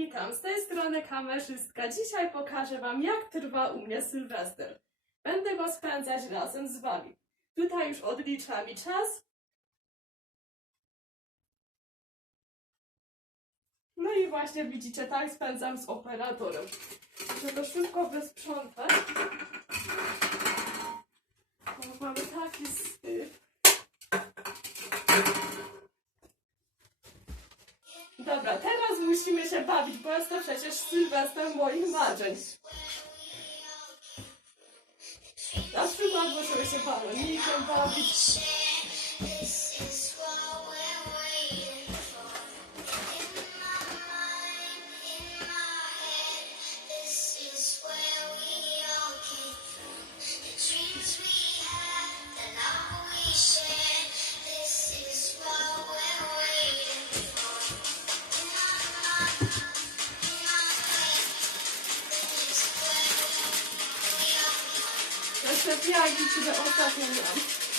Witam, z tej strony kamerzystka. Dzisiaj pokażę Wam, jak trwa u mnie Sylwester. Będę go spędzać razem z Wami. Tutaj już odlicza mi czas. No i właśnie widzicie, tak spędzam z operatorem. Muszę to szybko wysprzątać. Bo mamy taki styl. musimy się bawić, bo jest to przecież Sylwester moich marzeń. Na przykład możemy się balonikiem bawić. ja, gdzie ciebie ostatnio miałam.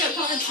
健康的题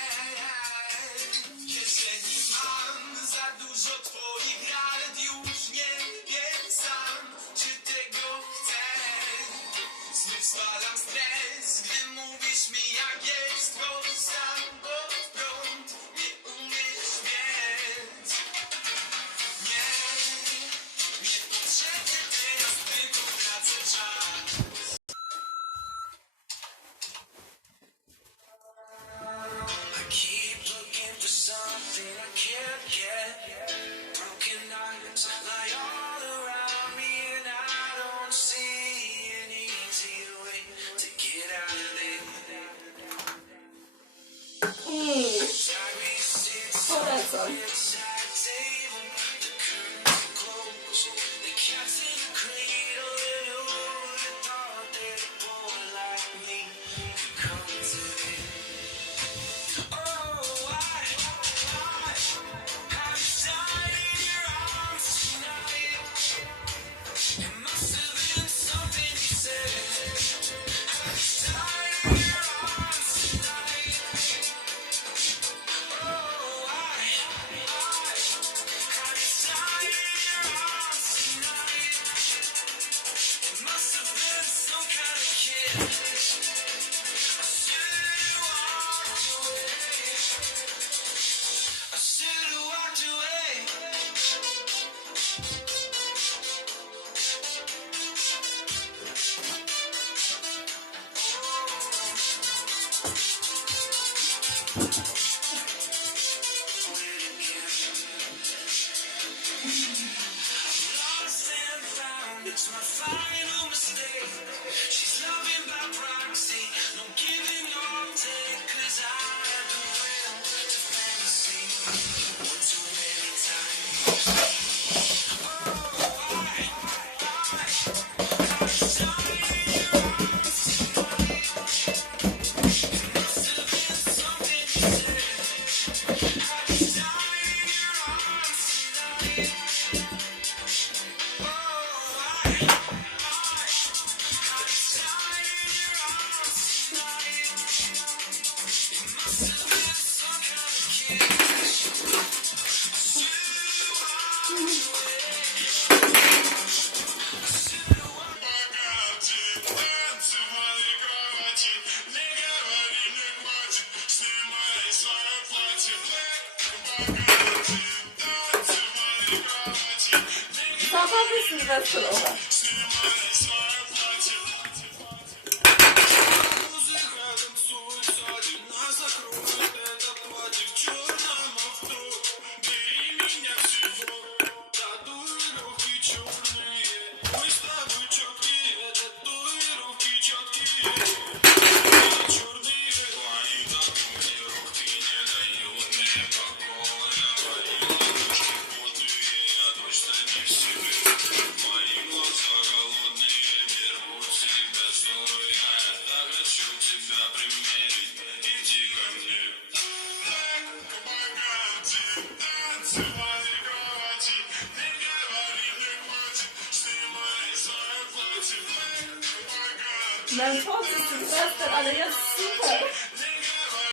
Znów spalam stres, gdy mówisz mi jak jest Bo sam pod prąd How about this is vegetable? Mein Post ist das Beste, alle jetzt super.